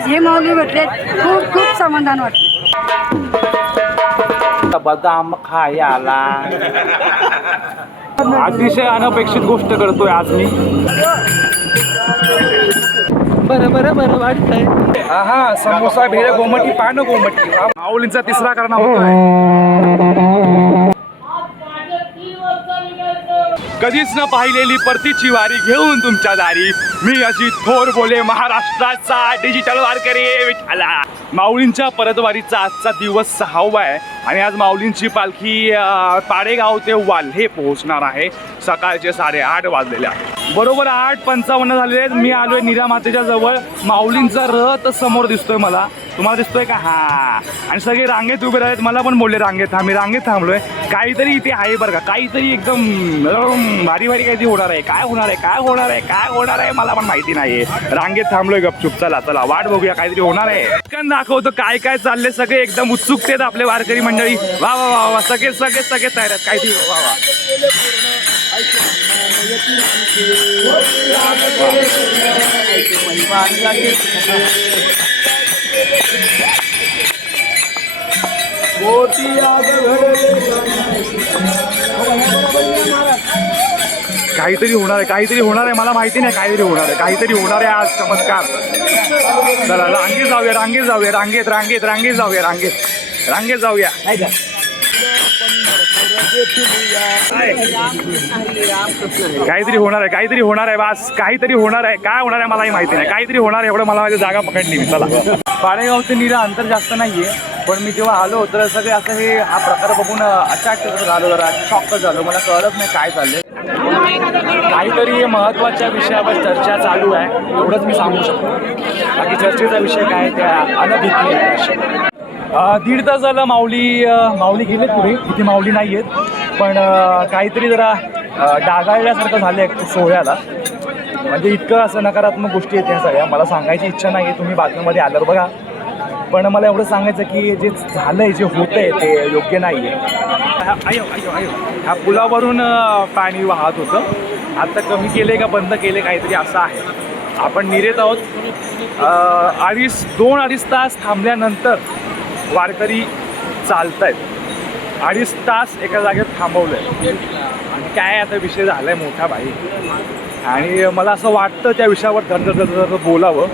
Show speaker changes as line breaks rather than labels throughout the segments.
आज हे माऊली भेटले खूप खूप समाधान वाटते
बदाम खायला.
अतिशय अनपेक्षित गोष्ट करतोय आज मी.
बरं बरं बरं वाटतंय
हा समोसा भेळ गोमटी पान गोमटी. माऊलींचा तिसरा करणा होतोय. कधीच न पाहिलेली परतीची वारी घेऊन तुमच्या दारी. मी अजित थोर बोले महाराष्ट्राचा डिजिटल वारकरी विठाला माऊलींच्या परतवारीचा आजचा दिवस सहावा आहे. आणि आज माऊलींची पालखी पाडेगाव ते वाल्हे पोहोचणार आहे. सकाळचे साडेआठ वाजलेले आहे. बरोबर आठ पंचावन्न झालेले आहेत. मी आलोय निरामातेच्या जवळ. माऊलींचा रथ समोर दिसतोय मला. तुम्हाला दिसतोय का? हा. आणि सगळे रांगेत उभे राहत मला पण बोलले रांगेत. थांब मी रांगेत थांबलोय. काहीतरी इथे आहे बरं का. काहीतरी एकदम भारी भारी काहीतरी होणार आहे. काय होणार आहे? काय होणार आहे? काय होणार आहे? मला पण माहिती नाहीये. रांगेत थांबलोय गपचूप. चला चला वाट बघूया काहीतरी होणार आहे. पटकन दाखवतो काय काय चालले सगळे एकदम उत्सुकतेत आपले वारकरी मंडळी. वा वा वा वा. सगळे सगळे सगळे तयार आहेत. काहीतरी वा वा. काहीतरी होणार आहे काहीतरी होणार आहे मला माहिती नाही काहीतरी होणार आहे काहीतरी होणार आहे आज चमत्कार. चला रांगेत जाऊया रांगेत जाऊया रांगेत रांगेत रांगेत जाऊया रांगेत. रांगेत जाऊया. काय? काहीतरी होणार आहे काहीतरी होणार आहे बास काहीतरी होणार आहे. काय होणार आहे मलाही माहिती नाही. काहीतरी होणार आहे एवढं मला माझी जागा पकडली मी. चला. पाडेगाव ते निरा अंतर जास्त नाहीये पण मी जेव्हा आलो तर सगळे असं हे हा प्रकार बघून अचाट झालो जरा शॉक झालो. मला कळत नाही काय चाललंय. काहीतरी महत्त्वाच्या विषयावर चर्चा चालू आहे. एवढंच मी सांगू शकतो. बाकी चर्चेचा विषय काय त्या अनभिज्ञ विषय. दीड तास झालं माऊली माऊली गेलेत पुढे. इथे माऊली नाही आहेत. पण काहीतरी जरा डागाळल्यासारखं झालं आहे सोहळ्याला. म्हणजे इतकं असं नकारात्मक गोष्टी आहेत या सगळ्या. मला सांगायची इच्छा नाही आहे तुम्ही बातम्यामध्ये आलं बघा. पण मला एवढं सांगायचं की जे झालं आहे जे होतंय ते योग्य नाही आहे ह्या पुलावरून पाणी वाहत होतं. आता कमी केले का बंद केले काहीतरी असं आहे. आपण निरेत आहोत. अडीच दोन अडीच तास थांबल्यानंतर वारकरी चालत आहेत अडीच तास एका जागेत थांबवलं आहे आणि काय आता विषय झाला आहे मोठा भाई. आणि मला असं वाटतं त्या विषयावर धर बोलावं.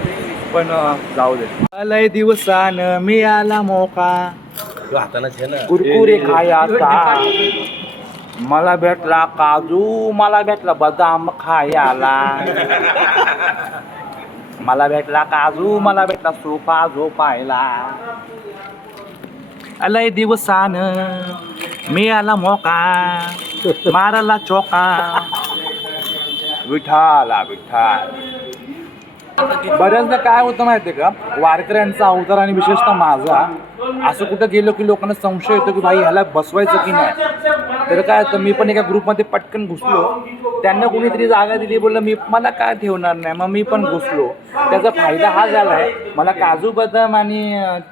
पण जाऊ दे. लय दिवसान मिळाला मोका. कुरकुरे खाया मला भेटला काजू मला भेटला बदाम खायला. मला भेटला काजू मला भेटला सोफा झोपायला. आलंय दिवसान मिळाला मोका माराला चोका विठाला विठाल बऱ्याचदा काय होतं माहितीये का? वारकऱ्यांचा अवतार आणि विशेषतः माझा असं कुठं गेलो की लोकांना संशय येतो की भाई ह्याला बसवायचं की नाही? तर काय होतं मी पण एका ग्रुपमध्ये पटकन घुसलो. त्यांना कोणीतरी जागा दिली बोललं मी मला काय ठेवणार नाही? मग मी पण घुसलो. त्याचा फायदा हा झाला आहे मला काजू बदाम आणि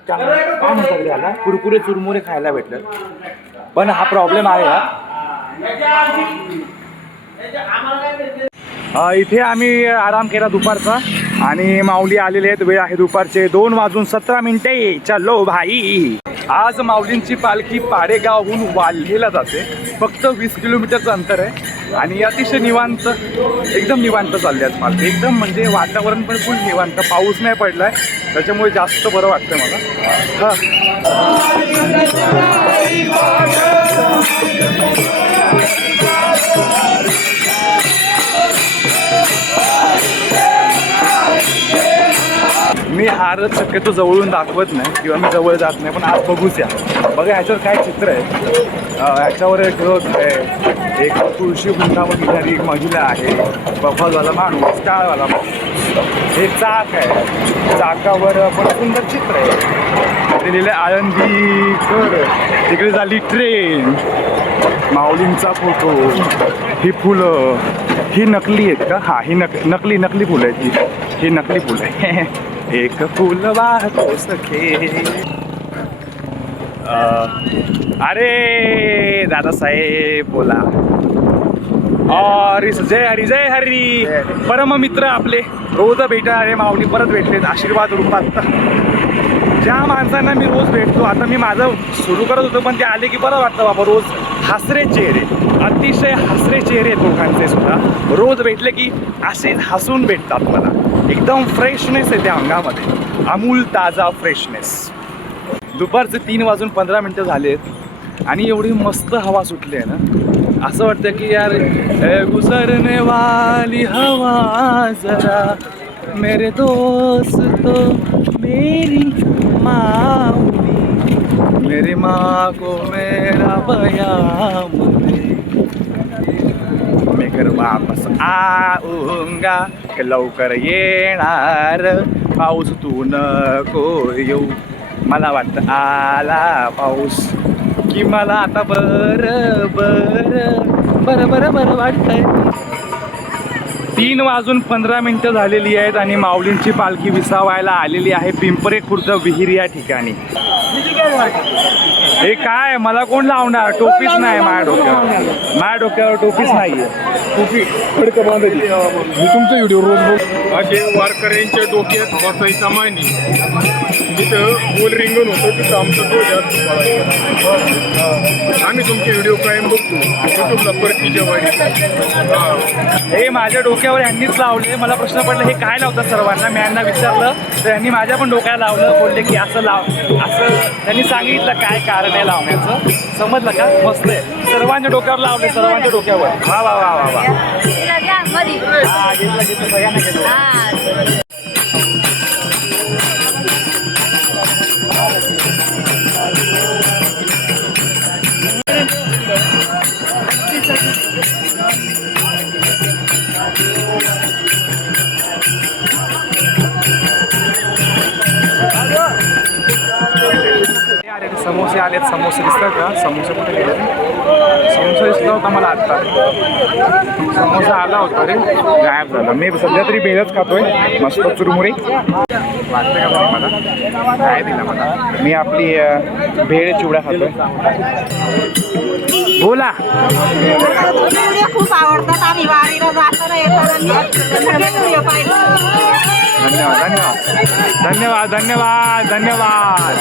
काय म्हणतात त्याला? कुरकुरे चुरमुरे खायला भेटलं. पण हा प्रॉब्लेम आहे हा इथे आम्ही आराम केला दुपारचा. आणि माऊली आलेले आहेत. वेळ आहे दुपारचे. दोन वाजून सतरा मिनिटे चलो भाई. आज माऊलींची पालखी पाडेगावहून वाल्हेला जाते. फक्त वीस किलोमीटरचं अंतर आहे. आणि अतिशय निवांत एकदम निवांत चालली आज पालखी. एकदम म्हणजे वातावरण पण फुल निवांत. पाऊस नाही पडला आहे त्याच्यामुळे जास्त बरं वाटतं मला. हां. हारच शक्यतो जवळून दाखवत नाही किंवा मी जवळ जात नाही पण आज बघूच या. बघा ह्याच्यावर काय चित्र आहे? ह्याच्यावर एक रथ आहे एक तुळशी गुंडावर झाली एक महिला आहे बफलवाला माणूस टाळवाला माणूस. हे चाक आहे. चाकावर पण सुंदर चित्र आहे. ते आळंदी कर तिकडे झाली ट्रेन माऊलींचा फोटो ही फुलं. ही नकली आहेत का? हा ही नक नकली नकली फुलं आहेत ही. ही नकली फुलं. आहे एक फुल वाहतो सखे अरे दादासाहेब बोला। हरी. जय हरी जय हरी। परम मित्र आपले। रोज भेटणारे माऊली परत भेटलेत आशीर्वाद रूपात. ज्या माणसांना मी रोज भेटतो आता मी माझं सुरू करत होतो पण ते आले की बरं वाटतं बाबा रोज हसरे चेहरे. अतिशय हसरे चेहरे आहेत लोकांचे सुद्धा. रोज भेटले की असेच हसून भेटतात मला. एकदम फ्रेशनेस आहे त्या अंगामध्ये. अमूल ताजा फ्रेशनेस दुपारचे तीन वाजून पंधरा मिनटं झालेत आणि एवढी मस्त हवा सुटली आहे ना. असं वाटतं की यार गुजरने वाली हवा जरा मेरे दोस्त मेरी माऊली मेरी माँ को मेरा बया घर वापस आऊंगा लवकर येणार. पाऊस तू नको येऊ. मला वाटतं आला पाऊस. की मला आता बरं बरं बरं बरं बरं वाटतंय. तीन वाजून पंधरा मिनिटं झालेली आहेत आणि माऊलींची पालखी विसावायला आलेली आहे. पिंपरे खुर्द विहीर या ठिकाणी. हे काय? मला कोण लावणार? टोपीच नाही माझ्या डोक्यावर. माझ्या डोक्यावर टोपीच नाहीये. टोपी खडकं बांधली
मी तुमचा व्हिडिओ रोज बघ
असे वारकऱ्यांच्या डोक्यात बसायचा मानी. तिथं गोल रिंगण होतं तिथं आमचं तो जास्त. आम्ही तुमचे व्हिडिओ कायम बघतो. युट्यूबला परतीच्या वारी
हे. माझ्या डोक्यावर यांनीच लावले. मला प्रश्न पडला हे काय लावतात सर्वांना? मी यांना विचारलं तर यांनी माझ्या पण डोक्याला लावलं बोलले की असं लाव असं त्यांनी सांगितलं काय कारण आहे लावण्याचं. समजलं का? मस्त आहे. सर्वांच्या डोक्यावर लावले सर्वांच्या डोक्यावर. वा वा वा वा वा. हा घेतलं घेतलं सगळ्यांना घेतलं. समोसे आलेत समोसे दिसतात का? समोसे कुठे गेले? समोसा दिसला होता मला आत्ता. समोसा आला होता रे. गायब झाला. मी सध्या तरी बेलच खातोय. मस्त चुरमुरी. वाटतं का कोणी मला? काय दिला मला? मी आपली भेळ चिवडा खातोय. बोला.
खूप आवडतात आम्ही वारीला जाताना येताना
धन्यवाद धन्यवाद धन्यवाद. धन्यवाद धन्यवाद.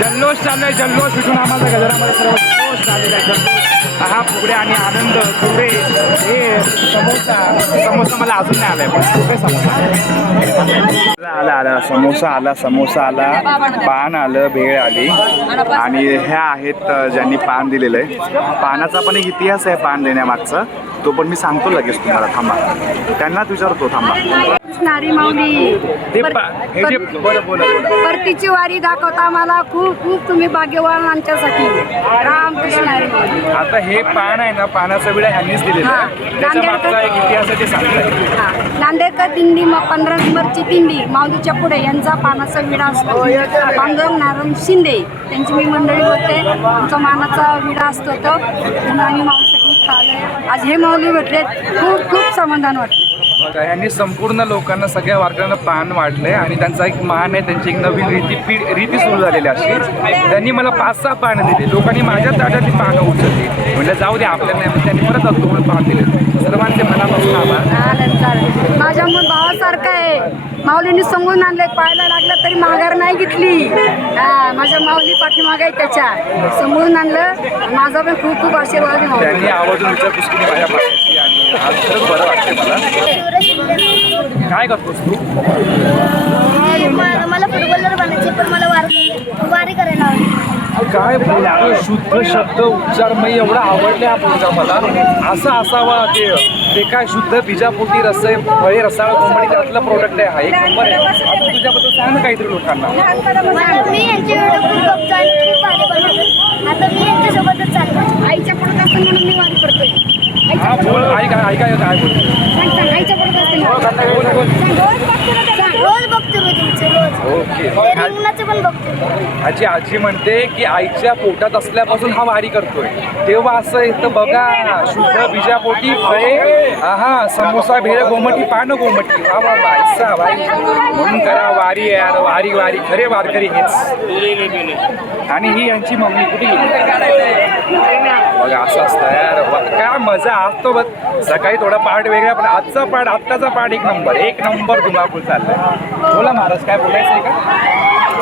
जल्लोष चालू आहे जल्लोष इथून आम्हाला गजरामध्ये सर्व जल्लोष झालेला आहे जल्लोष हा फुगडे आणि आनंद फुगडे हे समोसा. समोसा मला अजून नाही आलाय. पण फुगडे समोसा? आला आला. समोसा आला समोसा आला. पान आलं भेळ आली. आणि ह्या आहेत ज्यांनी पान दिलेलं आहे. पानाचा पण एक इतिहास आहे पान देण्यामागचा. तो पण मी सांगतो लगेच तुम्हाला. थांबा. त्यांनाच विचारतो थांबा.
नारी माऊली परतीची वारी दाखवता मला खूप खूप तुम्ही भाग्यवान आमच्यासाठी. रामकृष्ण
आता हे पान आहे ना पानाचा विडा ह्यांनीच दिलेला
हा.
एक
हा. नांदेडकर दिंडी मग पंधरा नंबरची दिंडी माऊलीच्या पुढे यांचा पानाचा विडा असतो. पांगर नारायण शिंदे त्यांची मी मंडळी बोलते आमचा मानाचा विडा असतो तो. म्हणून आम्ही माऊलीसाठी खाल्लंय. आज हे माऊली भेटले खूप खूप समाधान वाटतं.
यांनी ह्यांनी संपूर्ण लोकांना सगळ्या वारकऱ्यांना पान वाटलंय आणि त्यांचा एक मान आहे त्यांची एक नवीन रीती पी रीती सुरू झालेली अशी. त्यांनी मला पाच सहा पानं दिली. लोकांनी माझ्या ताटातली पानं उचलली. म्हणजे जाऊ दे आपल्याला नाही त्यांनी परत दोन पान दिले. सर्वांचे मनापासून आभार.
माझ्या मूल भावासारखं आहे. माऊलीने समजून आणले पाहायला लागलं तरी माघार नाही घेतली. माझ्या माऊली पाठीमागे आहे त्याच्या. समजून आणलं. माझा पण खूप खूप आशीर्वाद आहे.
त्यांनी आवर्जून विचारपूस केली माझ्या आणि आज खरंच बरं वाटतं मला. काय करतोस तू?
मला मला फुटबॉलर बनायचे पण मला वारी वारी करायला आवडते.
काय शुद्ध शब्द उच्चार मी एवढा आवडले हा मुलगा मला. असा असावा ते. ते काय शुद्ध बिजापोटी रस फळे रसाळ कोंबडी त्यातलं प्रोडक्ट आहे. हा एक नंबर आहे. अजून तुझ्याबद्दल सांग ना काहीतरी लोकांना.
मला मी यांचे व्हिडिओ खूप बघतो आणि खूप भारी बनवतो आता मी यांच्यासोबतच चाललो.
आईच्या पुढे असं म्हणून मी वारी करतोय.
हा बोल. ऐका ऐका काय बोल
सांग सांग आईच्या पुढे असते
बोल बोल.
रोज बघतो मी तुमचे रोज.
ओके.
ते रिंगणाचं पण बघतो
आजी आजी म्हणते की आईच्या पोटात असल्यापासून हा वारी करतोय. तेव्हा असं येतं बघा शुद्ध बीजापोटी फळे हा समोसा भेळ गोमटी पान गोमटी. वा वा वा ऐसा बाई म्हणून करा वारी यार वारी वारी. खरे वारकरी हेच. आणि ही यांची मम्मी कुठे गेली? बघा असं असतं यार. वा, काय मजा असतो बघ. सकाळी थोडा पार्ट वेगळा पण आजचा पार्ट आत्ताचा पार्ट एक नंबर. एक नंबर धुमाकूळ चाललाय. बोला महाराज काय बोलायचं आहे का?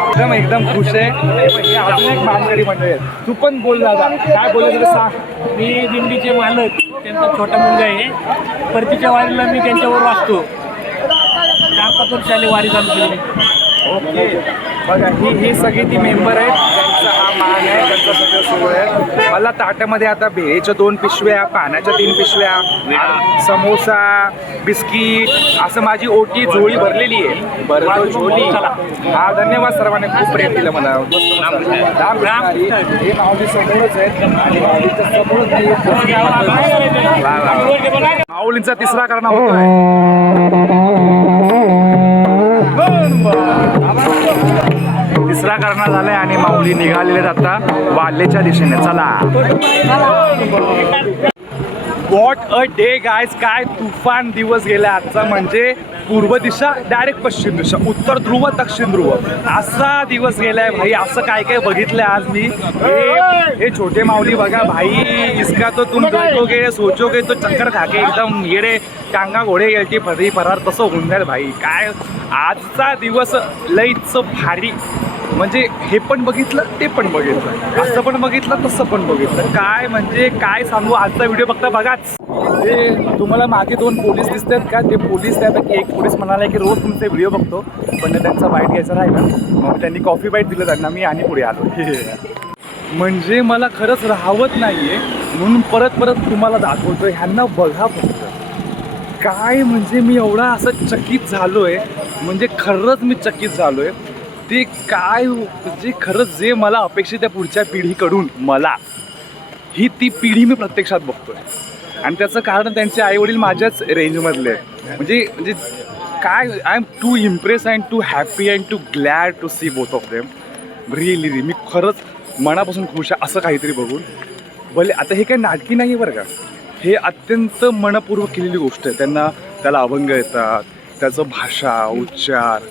एकदम एकदम खुश आहे. हे अजून एक मानकरी मंडळी आहेत. तू पण बोल दादा. काय बोलायचं ते सांग.
मी दिंडीचे मालक त्यांचा छोटा मुलगा आहे. परतीच्या वारीला मी त्यांच्यावर वाचतो. चार पाच वर्षाले वारी चालू केली.
ओके. बघा ही ही सगळी ती मेंबर आहेत. हा मान आहे त्यांचा सगळं सोहळ आहे. मला ताटामध्ये आता भेळीच्या दोन पिशव्या पाण्याच्या तीन पिशव्या समोसा बिस्किट असं माझी ओटी झोळी भरलेली आहे. बरं झोळी हा धन्यवाद सर्वांनी खूप प्रेम दिलं मला. मस्त मस्त. राम कृष्ण. हरी. हे माऊली समोरच आहेत. हे. माऊलींचा तिसरा करणा होतोय. तिसरा करणा झालाय आणि माऊली निघालेले आता वाल्लेच्या दिशेने. चला. वॉट अ डे गायज काय तुफान दिवस गेला आजचा. म्हणजे पूर्व दिशा डायरेक्ट पश्चिम दिशा. उत्तर ध्रुव दक्षिण ध्रुव. असा दिवस गेलाय भाई. असं काय काय बघितलंय आज मी? हे हे छोटे माऊली बघा भाई. इसका तो तुम देखोगे सोचोगे तो चक्कर खाके एकदम येडे टांगा घोडे यायची फरी फरार तसं होऊन जाईल भाई. काय? आजचा दिवस लईच भारी. म्हणजे हे पण बघितलं ते पण बघितलं. असं पण बघितलं तसं पण बघितलं. काय म्हणजे काय सांगू? आजचा व्हिडिओ बघता बघाच. ते तुम्हाला मागे दोन पोलीस दिसतात का? ते पोलीस त्यापैकी एक पोलीस म्हणाला की रोज तुमचे व्हिडिओ बघतो. पण त्यांचा बाईट घ्यायचा राहिला. मग त्यांनी कॉफी बाईट दिलं त्यांना. मी आणि पुढे आलो. म्हणजे मला खरंच राहवत नाहीये. म्हणून परत परत तुम्हाला दाखवतोय. ह्यांना बघा फक्त. काय म्हणजे मी एवढा असं चकित झालोय. म्हणजे खरंच मी चकित झालोय. ते काय हो? जे खरंच जे मला अपेक्षित आहे पुढच्या पिढीकडून मला. ही ती पिढी मी प्रत्यक्षात बघतोय. आणि त्याचं कारण त्यांचे आईवडील माझ्याच रेंजमधले आहेत. म्हणजे म्हणजे काय I am too impress and too happy and too glad to see both of them really री मी खरंच मनापासून खुश आहे असं काहीतरी बघून. भले आता हे काय नाटकी नाही आहे बरं का. हे अत्यंत मनपूर्वक केलेली गोष्ट आहे. त्यांना त्याला अभंग येतात त्याचं भाषा उच्चार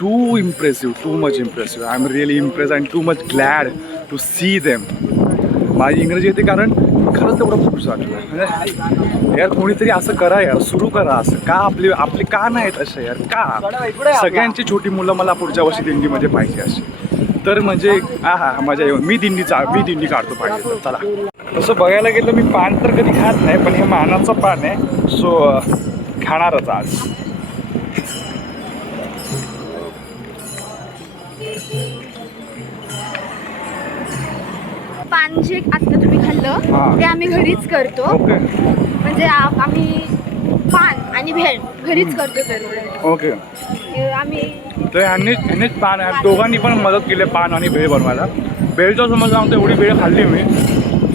too impressive too much impressive I am impressed impress and too much glad to see them माझी इंग्रजी येते कारण खरंच तेवढं खूप वाटलं. म्हणजे यार कोणीतरी असं करा यार सुरू करा असं. का आपले आपली का नाहीत असे यार? का? सगळ्यांची छोटी मुलं मला पुढच्या वर्षी दिंडीमध्ये पाहिजे अशी. तर म्हणजे हा हा मजा येऊन मी दिंडी चा मी दिंडी काढतो पाहिजे. चला. तसं बघायला गेलं मी पान तर कधी खात नाही पण हे मानाचं पान आहे. सो खाणारच आज.
पान जे आत्ता तुम्ही
हा.
खाल्लं ते आम्ही घरीच करतो. म्हणजे आम्ही पान आणि भेळ घरीच करतो तर.
ओके.
हे आम्ही
तर ह्यांनी ह्यांनीच पान दोघांनी पण मदत केली पान आणि भेळ बनवायला. भेळचा समज सांगतो एवढी भेळ खाल्ली मी.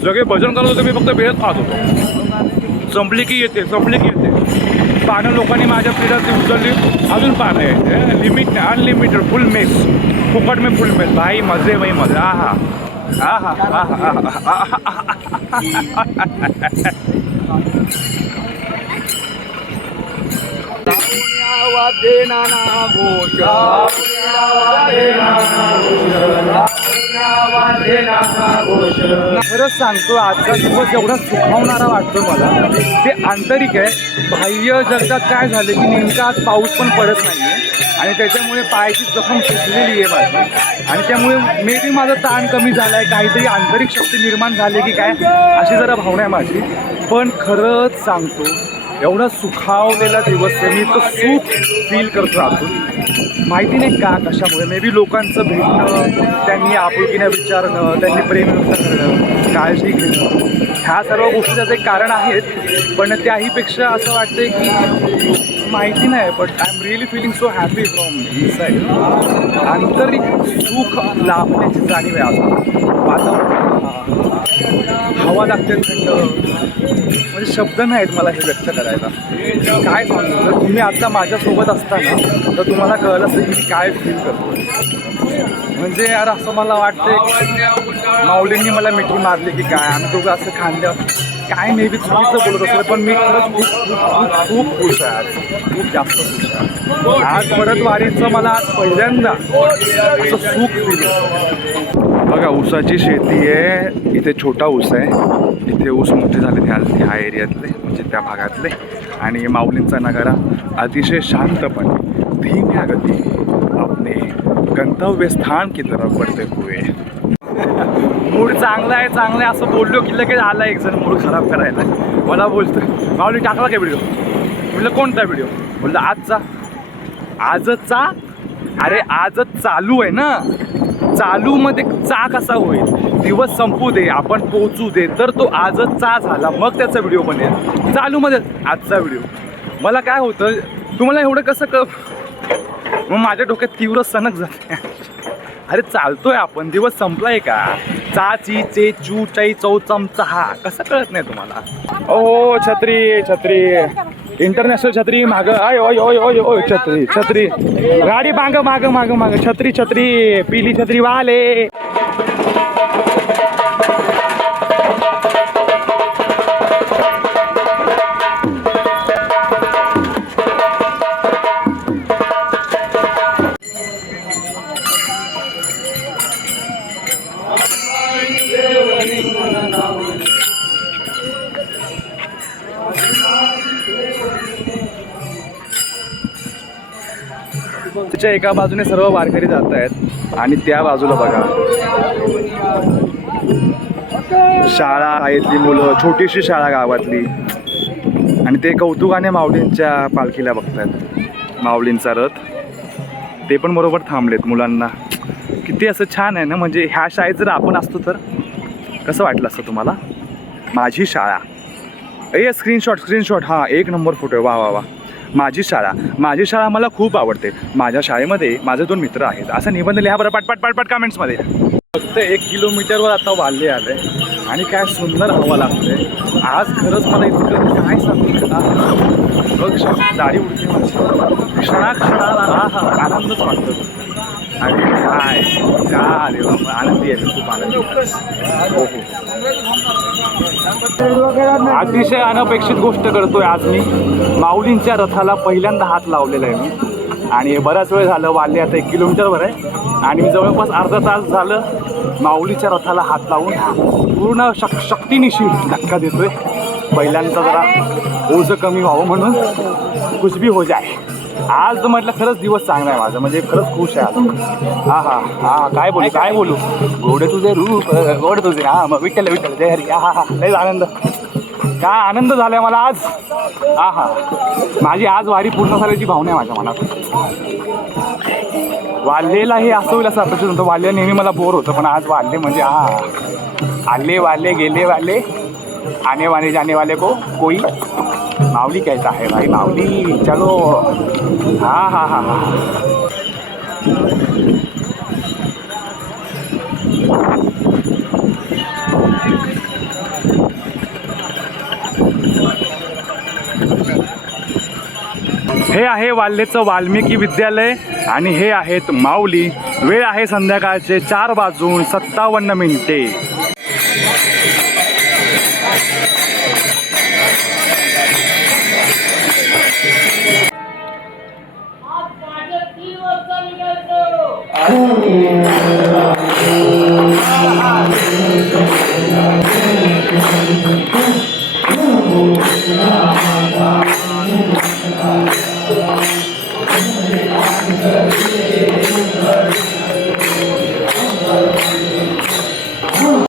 सगळे भजन करत होते मी फक्त भेळच खात होतो. संपली की येते संपली की येते. पानं लोकांनी माझ्या पिढ्यात उचलली अजून पानं यायचे. लिमिट अनलिमिटेड फुल मेस फुकट में फुल मेस भाई मजे भाई मजा. आहा. खरंच सांगतो आजचा दिवस एवढा सुखावणारा वाटतो मला. ते आंतरिक आहे. बाह्य जगतात काय झालं की नेमका आज पाऊस पण पडत नाही आहे आणि त्याच्यामुळे पायाची जखम सुटलेली आहे माझी. आणि त्यामुळे मे बी माझा ताण कमी झाला आहे काहीतरी आंतरिक शक्ती निर्माण झाली की काय अशी जरा भावना आहे माझी. पण खरंच सांगतो एवढा सुखावलेला दिवस आहे मी इतकं सुख फील करत राहतो माहिती नाही का कशामुळे मे बी लोकांचं भेटणं त्यांनी आपुलकीनं विचारणं त्यांनी प्रेम व्यक्त करणं काळजी घेणं ह्या सर्व गोष्टी त्याचं एक कारण आहेत. पण त्याहीपेक्षा असं वाटतंय की माहिती नाही but I am really feeling so happy from side आंतरिक सुख लाभण्याची जाणीव आहे आज. वातावरण हवा लागते थंड. म्हणजे शब्द नाहीत मला हे व्यक्त करायला. काय सांगू? जर तुम्ही आता माझ्यासोबत असताना तर तुम्हाला कळलं असेल की मी काय फील करतो म्हणजे यार असं मला वाटतंय माऊलींनी मला मिठी मारली की काय? आम्ही दोघं असं खांद्या काय नेहमी चुकीचं बोलत असेल पण मी खरंच खूप खूप खूप खुश आहे आज. खूप जास्त खुश आहे आज. परतवारीचं मला आज पहिल्यांदा असं सुख दिलं बघा ऊसाची शेती आहे. इथे छोटा ऊस आहे. इथे ऊस मोठे झाले ह्या ह्या एरियातले म्हणजे त्या भागातले. आणि माऊलींचा नगारा अतिशय शांतपणे धीम्या गती आपले गंतव्य स्थान की तरफ बढ़ते हुए मूड चांगला आहे चांगला आहे असं बोललो की लगेच आला एक जण मूड खराब करायला. मला बोलतो माऊली टाकला काय व्हिडिओ म्हटलं कोणता व्हिडिओ बोललं आजचा आजचा अरे आजच चालू आहे ना? चालू मध्ये चा कसा होईल. दिवस संपू दे आपण पोचू दे तर तो आजच चा झाला. मग त्याचा व्हिडिओ बनेल. चालू मध्ये आजचा व्हिडिओ मला काय होतं तुम्हाला एवढं कसं क मग माझ्या डोक्यात तीव्र सनक झाले. अरे चालतोय आपण दिवस संपलाय का? चा ची चे चू चै चौ चम चहा कसं कळत नाही तुम्हाला? ओ छत्री छत्री. इंटरनॅशनल छत्री माग. आय ओय ओय ओय ओय छत्री छत्री. गाडी माग माग माग माग. छत्री छत्री. पिली छत्री वाले. रोडच्या एका बाजूने सर्व वारकरी जात आहेत आणि त्या बाजूला बघा. शाळा आहेतली मुलं छोटीशी शाळा गावातली. आणि ते कौतुकाने माऊलींच्या पालखीला बघतायत. माऊलींचा रथ. ते पण बरोबर थांबलेत मुलांना. किती असं छान आहे ना म्हणजे ह्या शाळेत जर आपण असतो तर कसं वाटलं असतं तुम्हाला? माझी शाळा. ए स्क्रीनशॉट स्क्रीनशॉट हां एक नंबर फोटो आहे. वा वा वा. माझी शाळा. माझी शाळा मला खूप आवडते. माझ्या शाळेमध्ये माझे दोन मित्र आहेत. असं निबंध लिहा बरं. पटपट पटपट कमेंट्समध्ये फक्त एक किलोमीटरवर आता वाल्ले आले आणि काय सुंदर हवा लागते आज खरंच मला इतकं काय सांगू बघ दाढी उडते माझी. क्षणाक्षणाला हा हा आनंदच वाटतो. आणि काय? का अरे बाबा, आनंदी आहे. खूप आनंदी हो, हो. अतिशय अनपेक्षित गोष्ट करतोय आज मी. माऊलींच्या रथाला पहिल्यांदा हात लावलेला आहे मी. आणि बराच वेळ झालं वाले आता एक किलोमीटरवर आहे. आणि मी जवळपास अर्धा तास झालं माऊलीच्या रथाला हात लावून पूर्ण शक शक्तीनिशी धक्का देतोय. पहिल्यांदा जरा ओझं कमी व्हावं म्हणून कुछ भी हो जाय. आज म्हटलं खरंच दिवस चांगला आहे माझा म्हणजे खरंच खुश आहे आज. हा हा हा काय बोलू काय बोलू? गोडे तुझे रूप गोड तुझे हा मग विठ्ठल विठ्ठल जय हरी हा हा लयच आनंद. काय आनंद झालाय मला आज? हा हा. माझी आज वारी पूर्ण झाल्याची भावना आहे माझ्या मनात. वाल्लेला हे असं होईल असं अपेक्षित होतं वाल्ले नेहमी मला बोर होतं पण आज वाल्ले म्हणजे हा आले वाले गेले वाले आने वाले जाने वाले को कोई. माऊली कैसा है भाई? माऊली चलो। हा हा हा हा। हे आहे वाल्लेचं वाल्मिकी विद्यालय आणि हे आहेत माऊली. वेळ आहे संध्याकाळचे चार वाजून सत्तावन्न मिनिटे.